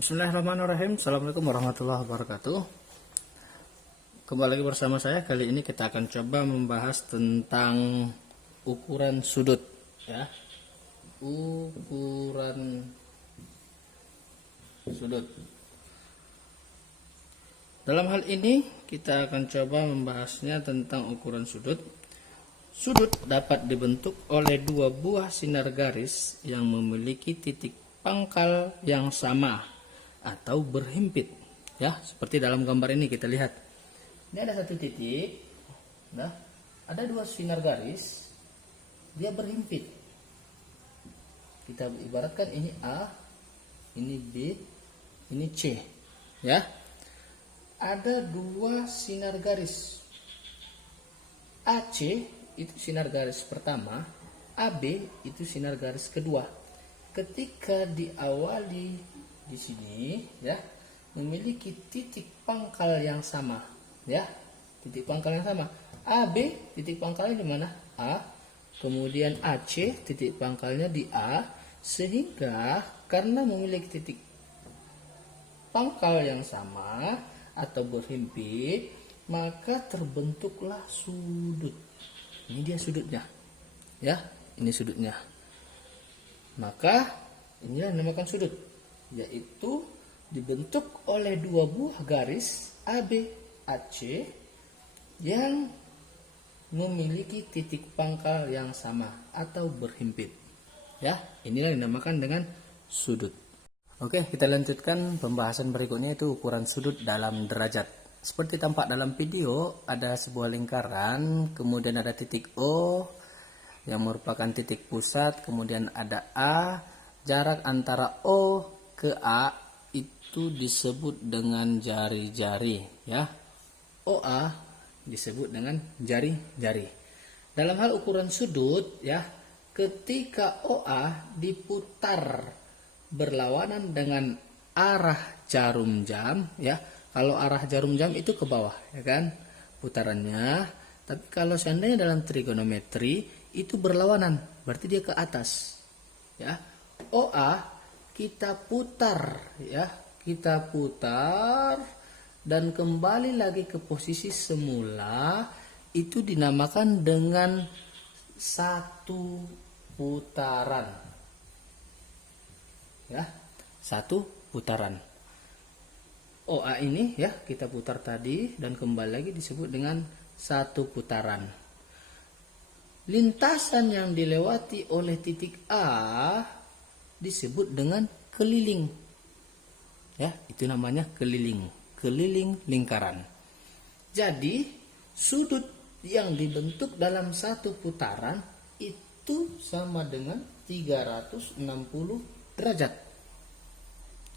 Bismillahirrahmanirrahim. Assalamualaikum warahmatullahi wabarakatuh. Kembali lagi bersama saya. Kali ini kita akan coba membahas tentang ukuran sudut, ya. Ukuran sudut. Dalam hal ini kita akan coba membahasnya tentang ukuran sudut. Sudut dapat dibentuk oleh dua buah sinar garis yang memiliki titik pangkal yang sama atau berhimpit, ya, seperti dalam gambar ini kita lihat. Ini ada satu titik, nah, ada dua sinar garis, dia berhimpit. Kita ibaratkan ini A, ini B, ini C, ya. Ada dua sinar garis, AC itu sinar garis pertama, AB itu sinar garis kedua. Ketika diawali di sini, ya, memiliki titik pangkal yang sama, ya, titik pangkal yang sama. AB titik pangkalnya di mana? A. Kemudian AC titik pangkalnya di A, sehingga karena memiliki titik pangkal yang sama atau berhimpit, maka terbentuklah sudut. Ini dia sudutnya, ya, ini sudutnya. Maka inilah yang dinamakan sudut, yaitu dibentuk oleh dua buah garis AB AC yang memiliki titik pangkal yang sama atau berhimpit, ya. Inilah yang dinamakan dengan sudut. Oke, kita lanjutkan pembahasan berikutnya, itu ukuran sudut dalam derajat. Seperti tampak dalam video, ada sebuah lingkaran, kemudian ada titik O yang merupakan titik pusat, kemudian ada A. Jarak antara O ke A itu disebut dengan jari-jari, ya. OA disebut dengan jari-jari. Dalam hal ukuran sudut, ya, ketika OA diputar berlawanan dengan arah jarum jam, ya. Kalau arah jarum jam itu ke bawah, ya kan, putarannya. Tapi kalau seandainya dalam trigonometri itu berlawanan, berarti dia ke atas, ya. OA kita putar, ya, kita putar dan kembali lagi ke posisi semula, itu dinamakan dengan satu putaran, ya, satu putaran. OA ini, ya, kita putar tadi dan kembali lagi disebut dengan satu putaran. Lintasan yang dilewati oleh titik A disebut dengan keliling, ya, itu namanya keliling, keliling lingkaran. Jadi sudut yang dibentuk dalam satu putaran itu sama dengan 360 derajat,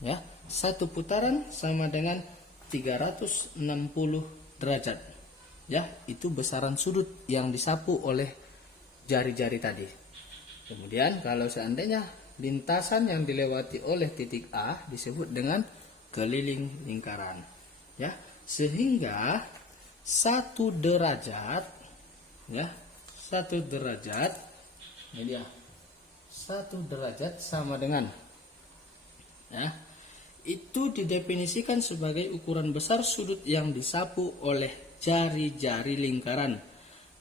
ya. Satu putaran sama dengan 360 derajat, ya. Itu besaran sudut yang disapu oleh jari-jari tadi. Kemudian kalau seandainya lintasan yang dilewati oleh titik A disebut dengan keliling lingkaran, ya. Sehingga satu derajat, ya, satu derajat, ini dia, satu derajat sama dengan, ya, itu didefinisikan sebagai ukuran besar sudut yang disapu oleh jari-jari lingkaran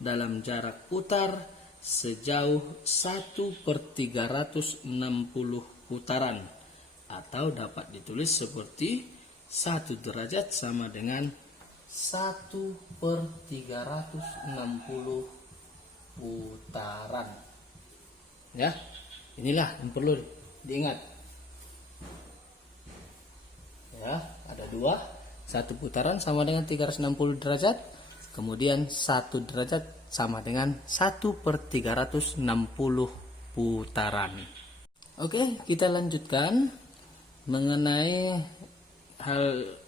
dalam jarak putar sejauh 1/360 putaran, atau dapat ditulis seperti 1 derajat sama dengan 1/360 putaran, ya. Inilah yang perlu diingat, ya. Ada dua, satu putaran sama dengan 360 derajat, kemudian 1 derajat sama dengan 1/360 putaran. Oke, kita lanjutkan mengenai hal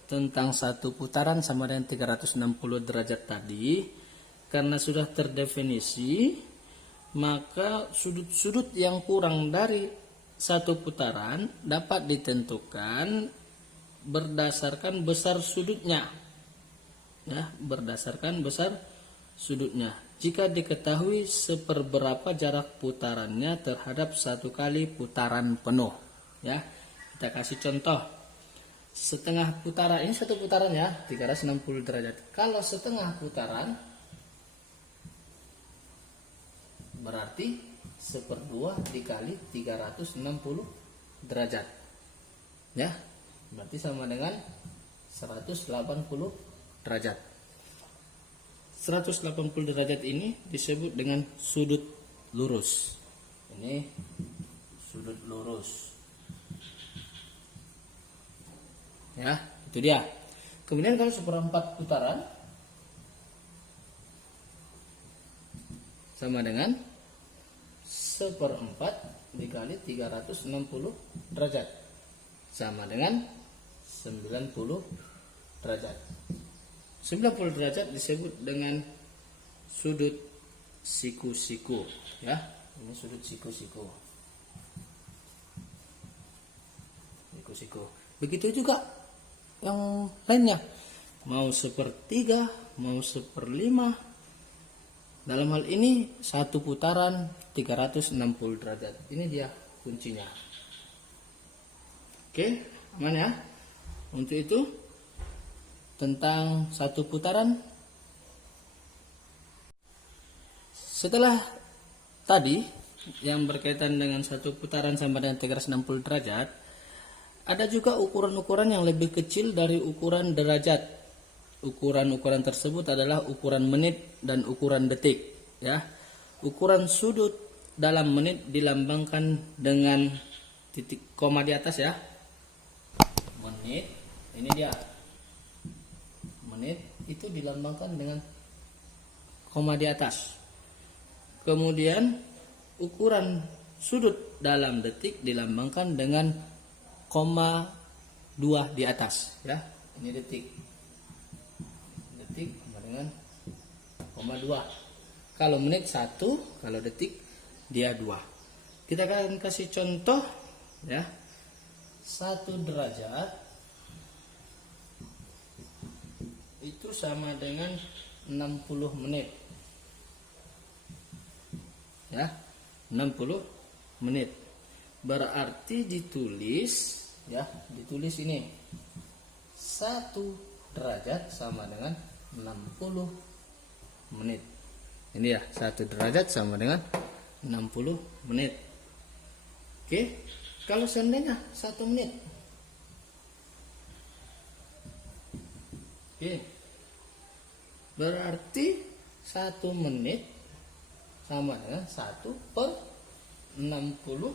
tentang satu putaran sama dengan 360 derajat tadi. Karena sudah terdefinisi, maka sudut-sudut yang kurang dari satu putaran dapat ditentukan berdasarkan besar sudutnya, ya, berdasarkan besar sudutnya. Jika diketahui seperberapa jarak putarannya terhadap satu kali putaran penuh, ya. Kita kasih contoh. setengah putaran, ini satu putaran ya, 360 derajat. Kalau setengah putaran berarti 1/2 dikali 360 derajat. Ya, berarti sama dengan 180 derajat. 180 derajat ini disebut dengan sudut lurus. Ini sudut lurus. Ya, itu dia. Kemudian kalau 1/4 putaran sama dengan 1/4 dikali 360 derajat sama dengan 90 derajat. 90 derajat disebut dengan sudut siku-siku, ya. Ini sudut siku-siku. Siku-siku. Begitu juga yang lainnya. Mau 1/3, mau 1/5. Dalam hal ini satu putaran 360 derajat. Ini dia kuncinya. Oke, aman ya? Untuk itu tentang satu putaran. Setelah tadi yang berkaitan dengan satu putaran sama dengan 360 derajat, ada juga ukuran-ukuran yang lebih kecil dari ukuran derajat. Ukuran-ukuran tersebut adalah ukuran menit dan ukuran detik, ya. Ukuran sudut dalam menit dilambangkan dengan titik koma di atas, ya. Menit, ini dia. Menit itu dilambangkan dengan koma di atas. Kemudian ukuran sudut dalam detik dilambangkan dengan koma 2 di atas, ya. Ini detik. Detik sama dengan koma 2. Kalau menit 1, kalau detik dia 2. Kita akan kasih contoh, ya. 1 derajat itu sama dengan 60 menit. Ya, 60 menit. Berarti ditulis, ya, ditulis ini 1 derajat sama dengan 60 menit. Ini ya, 1 derajat sama dengan 60 menit. Oke, kalau seandainya 1 menit. Oke, berarti 1 menit sama dengan 1/60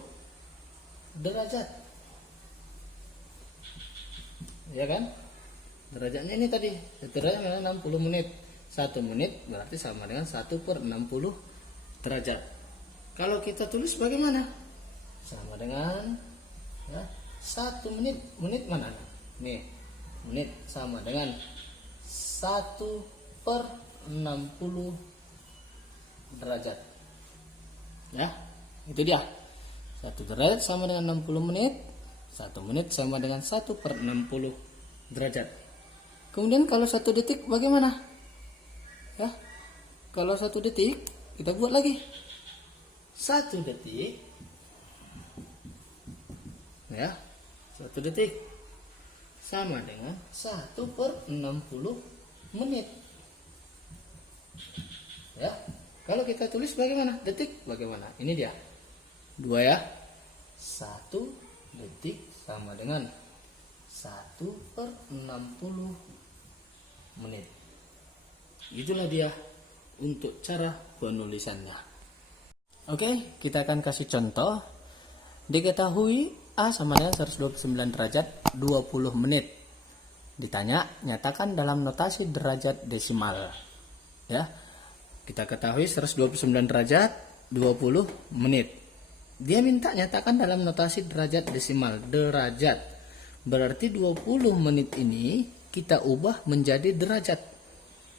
derajat. Ya kan? Derajatnya ini tadi, derajatnya 60 menit. 1 menit berarti sama dengan 1/60 derajat. Kalau kita tulis bagaimana? Sama dengan, ya, 1 menit. Menit mana? Nih, menit sama dengan 1/60 derajat. Ya, itu dia. 1 derajat sama dengan 60 menit. 1 menit sama dengan 1/60 derajat. Kemudian kalau 1 detik bagaimana? Ya, kalau 1 detik kita buat lagi. 1 detik, ya, 1 detik sama dengan 1/60 menit. Ya, kalau kita tulis bagaimana? Detik bagaimana? Ini dia 2, ya. 1 detik sama dengan 1/60 menit. Itulah dia untuk cara penulisannya. Oke, kita akan kasih contoh. Diketahui A sama dengan 129 derajat 20 menit. Ditanya, nyatakan dalam notasi derajat desimal. Ya, kita ketahui 129 derajat 20 menit. Dia minta nyatakan dalam notasi derajat desimal. Derajat berarti 20 menit ini kita ubah menjadi derajat.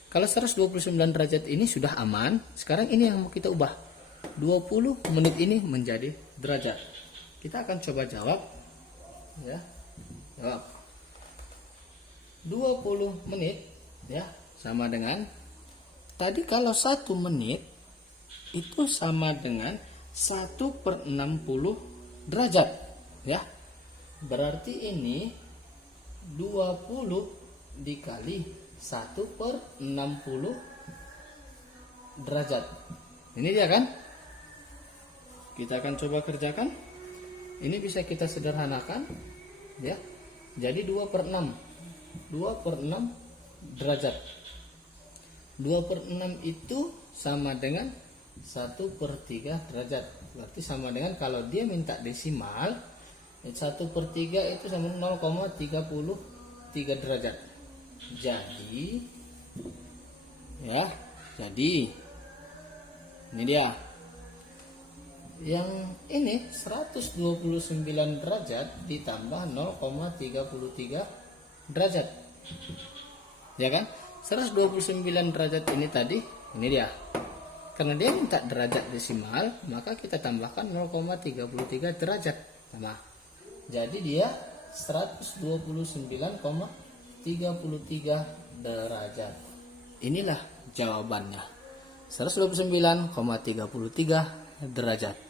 Kalau 129 derajat ini sudah aman, sekarang ini yang mau kita ubah. 20 menit ini menjadi derajat. Kita akan coba jawab, ya. Jawab. 20 menit, ya, sama dengan tadi kalau 1 menit itu sama dengan 1/60 derajat, ya. Berarti ini 20 dikali 1/60 derajat. Ini dia kan? Kita akan coba kerjakan. Ini bisa kita sederhanakan, ya. Jadi 2/6. 2/6 derajat. 2/6 itu sama dengan 1/3 derajat. Berarti sama dengan kalau dia minta desimal, 1/3 itu sama 0,33 derajat. Jadi ya, ini dia. Yang ini 129 derajat ditambah 0,33 derajat. Ya kan? 129 derajat ini tadi, ini dia. Karena dia minta derajat desimal, maka kita tambahkan 0,33 derajat. Nah, jadi dia 129,33 derajat. Inilah jawabannya. 129,33 derajat.